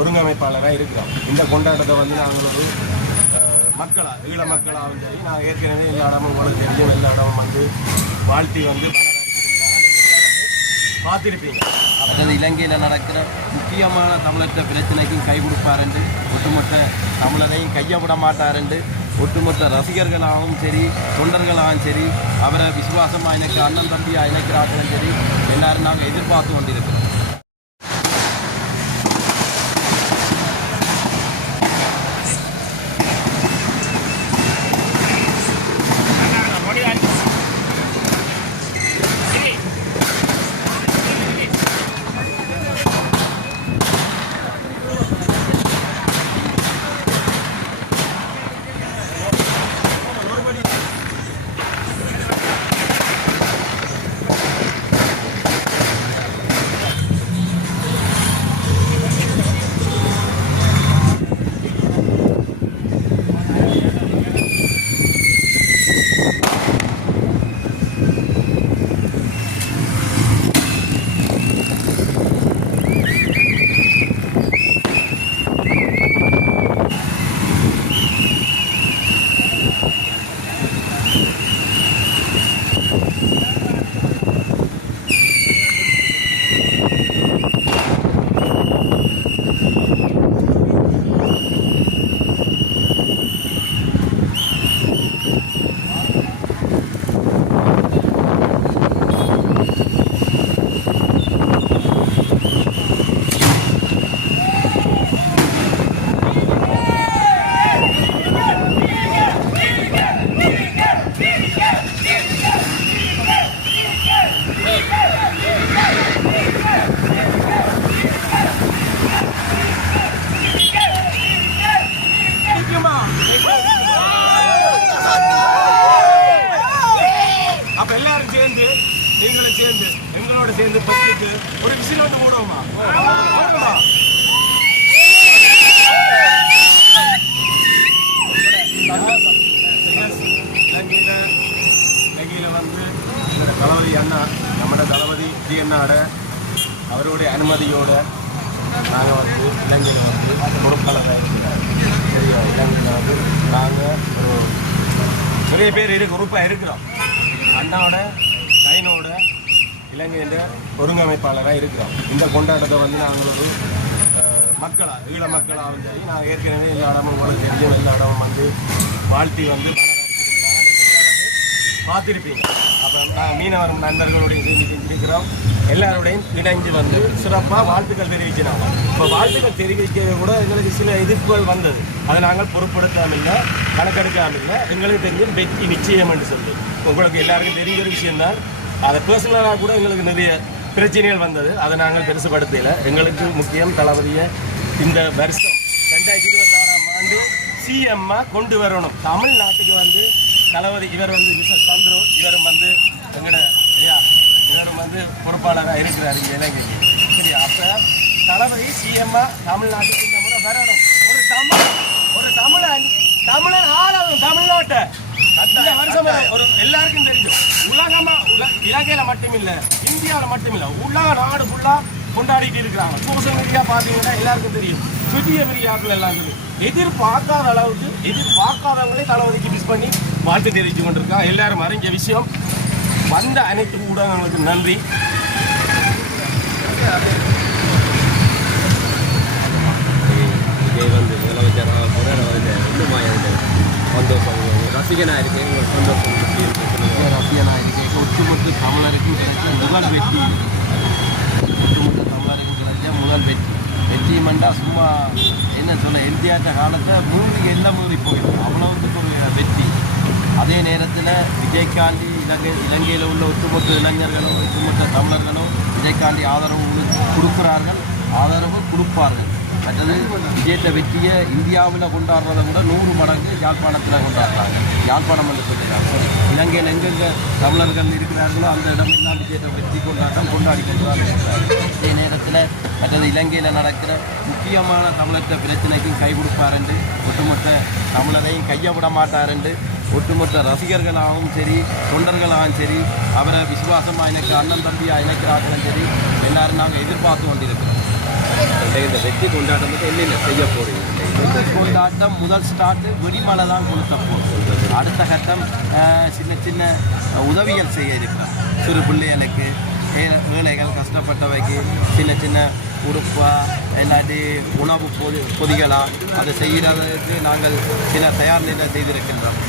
ஒருங்கமைப்பாளராக இருக்கிறோம். இந்த கொண்டாட்டத்தை வந்து நாங்கள் ஒரு ஈழ மக்களாக சரி, நான் ஏற்கனவே எல்லா இடமும் உங்களுக்கு தெரியும், எல்லா இடமும் வந்து வாழ்த்தி வந்து பார்த்துருப்பீங்க. அதாவது இலங்கையில் நடக்கிற முக்கியமான தமிழற்ற பிரச்சனைக்கும் கை கொடுப்பார் என்று, ஒட்டுமொத்த தமிழரையும் கையை விட மாட்டார் என்று, ஒட்டுமொத்த ரசிகர்களாகவும் சரி, தொண்டர்களாகவும் சரி, அவரை விசுவாசமாக எனக்கு அண்ணன் தம்பியாக இணைக்கிறார்களும் சரி, எல்லாரும் நாங்கள் எதிர்பார்த்து கொண்டிருக்கிறோம். அப்ப எல்லாரும் சேர்ந்து, நீங்களும் சேர்ந்து, எங்களோட சேர்ந்து பத்துக்கு ஒரு விசில் வந்து போடுவோமா? இலங்கையில வந்து எங்களோட தளபதி அண்ணா, நம்மளோட தளபதி அண்ணாட அவருடைய அனுமதியோட நாங்கள் வந்து இலங்கையில் வந்து பொறுப்பாளராக இருக்கிறோம். சரியா? இலங்கையில் வந்து நாங்கள் ஒரு நிறைய பேர் உறுப்பாக இருக்கிறோம். அண்ணாவோட சைனோட இலங்கையின் ஒருங்கமைப்பாளராக இருக்கிறோம். இந்த கொண்டாட்டத்தை வந்து நாங்கள் ஒரு ஈழ மக்களாகவும் சரி, நான் ஏற்கனவே எல்லா இடமும் உங்களுக்கு தெரியும், எல்லா இடமும் வந்து வாழ்த்தி வந்து பார்த்துருப்பீங்க. அப்போ நான் மீனவர் நண்பர்களுடைய செஞ்சுருக்கிறோம். எல்லாரோடையும் இணைஞ்சு வந்து சிறப்பாக வாழ்த்துக்கள் தெரிவிக்கிறாங்க. இப்போ வாழ்த்துக்கள் தெரிவிக்க கூட எங்களுக்கு சில எதிர்ப்புகள் வந்தது. அதை நாங்கள் பொருட்படுத்தாமல் இல்லை, கணக்கெடுக்காமல் இல்லை. எங்களுக்கு தெரிஞ்ச வெற்றி நிச்சயம் என்று சொல்லி உங்களுக்கு எல்லாருக்கும் தெரிஞ்ச ஒரு விஷயம்தான். அதை பர்சனலாக கூட எங்களுக்கு நிறைய பிரச்சனைகள் வந்தது. அதை நாங்கள் பெருசுபடுத்தலை. எங்களுக்கு முக்கியம் தளபதியை இந்த வருஷம் 2026ஆம் ஆண்டு சிஎம்மாக கொண்டு வரணும். தமிழ்நாட்டுக்கு வந்து தளபதி இவர் வந்து மிஸ்டர் சந்திரு, இவரும் வந்து எங்களோட இவரும் வந்து பொறுப்பாளராக இருக்கிறார் இங்கே இலங்கைக்கு. சரி, அப்போ தளபதி சிஎம்மாக தமிழ்நாட்டுக்கு இந்த முறை வரணும். தமிழன் ஆளவும் தமிழ்நாட்டை இந்த வருஷம் ஒரு எல்லாருக்கும் தெரியும். இலங்கையில மட்டுமில்லை, இந்தியாவில் மட்டுமில்லை, உலக நாடு ஃபுல்லாக கொண்டாடிட்டு இருக்கிறாங்க. சோசியல் மீடியா பார்த்தீங்கன்னா எல்லாருக்கும் தெரியும். பெரிய பெரிய ஆட்கள் எல்லாம் தெரியும். எதிர்பார்க்காத அளவுக்கு எதிர்பார்க்காதவங்களே தளபதிக்கு மிஸ் பண்ணி வாழ்த்து தெரிவித்து கொண்டிருக்கா. எல்லாரும் அறிஞ்ச விஷயம். வந்த அனைத்து ஊடகங்களுக்கு நன்றி. வந்து முதலமைச்சராக சந்தோஷம், ரசிகனாக இருக்கேன். சந்தோஷம், ரசிகனாக இருக்கேன். ஒட்டுமொத்த தமிழருக்கும் கிடைச்ச முதல் வெற்றி, ஒட்டுமொத்த தமிழருக்கும் கிடைச்ச முதல் வெற்றி. வெற்றிமண்டா சும்மா என்ன சொல்ல, எம்ஜிஆர் காலத்தை மூவிக்கு எல்லாம் மூவி போயிடும், அவ்வளவுக்கு ஒரு வெற்றி. அதே நேரத்தில் விஜயகாந்தி இலங்கையில் உள்ள ஒட்டுமொத்த இளைஞர்களும் ஒட்டுமொத்த தமிழர்களும் விஜயகாந்தி ஆதரவு கொடுக்கிறார்கள், ஆதரவு கொடுப்பார்கள். மற்றது விஜயத்தை வெற்றியை இந்தியாவில் கொண்டாடுறதை விட 100 மடங்கு யாழ்ப்பாணத்தில் கொண்டாடுறாங்க. யாழ்ப்பாணம் என்று சொல்லிடுறாங்க. இலங்கையில் எங்கெங்கே தமிழர்கள் இருக்கிறார்களோ அந்த இடமெல்லாம் விஜயத்தை வெற்றி கொண்டாட்டம் கொண்டாடி கொண்டாடுறாங்க. அதே நேரத்தில் மற்றது இலங்கையில் நடக்கிற முக்கியமான தமிழற்ற பிரச்சனைக்கும் கை கொடுப்பார் என்று ஒட்டுமொத்த தமிழரையும் கையை விட மாட்டார் என்று ஒட்டுமொத்த ரசிகர்களாகவும் சரி தொண்டர்களாகவும் சரி அவரை விசுவாசமாக எனக்கு அண்ணன் தம்பியாக இணைக்கிறார்களும் சரி எல்லாரும் நாங்கள் எதிர்பார்த்து கொண்டிருக்கிறோம். இந்த வெற்றி கொண்டாட்டம் மட்டும் என்னென்ன செய்ய போகிறீங்க? வெற்றி கொண்டாட்டம் முதல் ஸ்டார்ட்டு வெடிமலை தான் கொளுத்த போகிறோம். அடுத்த கட்டம் சின்ன சின்ன உதவிகள் செய்ய இருக்கிறோம். சிறு பிள்ளைகளுக்கு, ஏழைகள் கஷ்டப்பட்டவைக்கு சின்ன சின்ன உடுப்பா இல்லாட்டி உணவு பொதிகளாக அதை செய்கிறதுக்கு நாங்கள் சில தயார் நிலை செய்திருக்கின்றோம்.